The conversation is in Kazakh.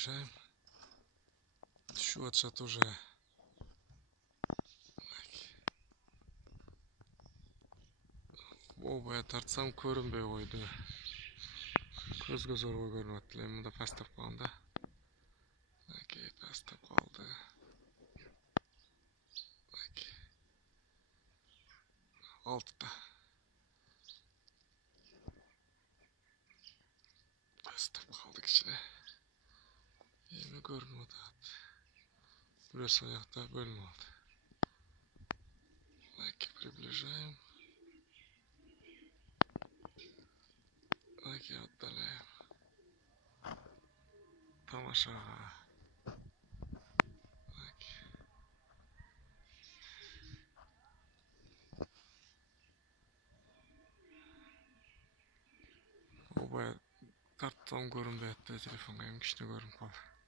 приближаем. Düşüp atışat уже. Обая тартсам көрінбей қойды. Көзге зор ой көрініп атты. Мұнда пастап қалды. Пастап қалды. Алтыда. Пастап қалды кішілі. Емі көрініп атады. Бірес аяқта бөлім алды. Приближаем. Отдаляем. Тамашаға. Обая тарттан көрінбей атты. Телефонға ең күшті көрініп қалды.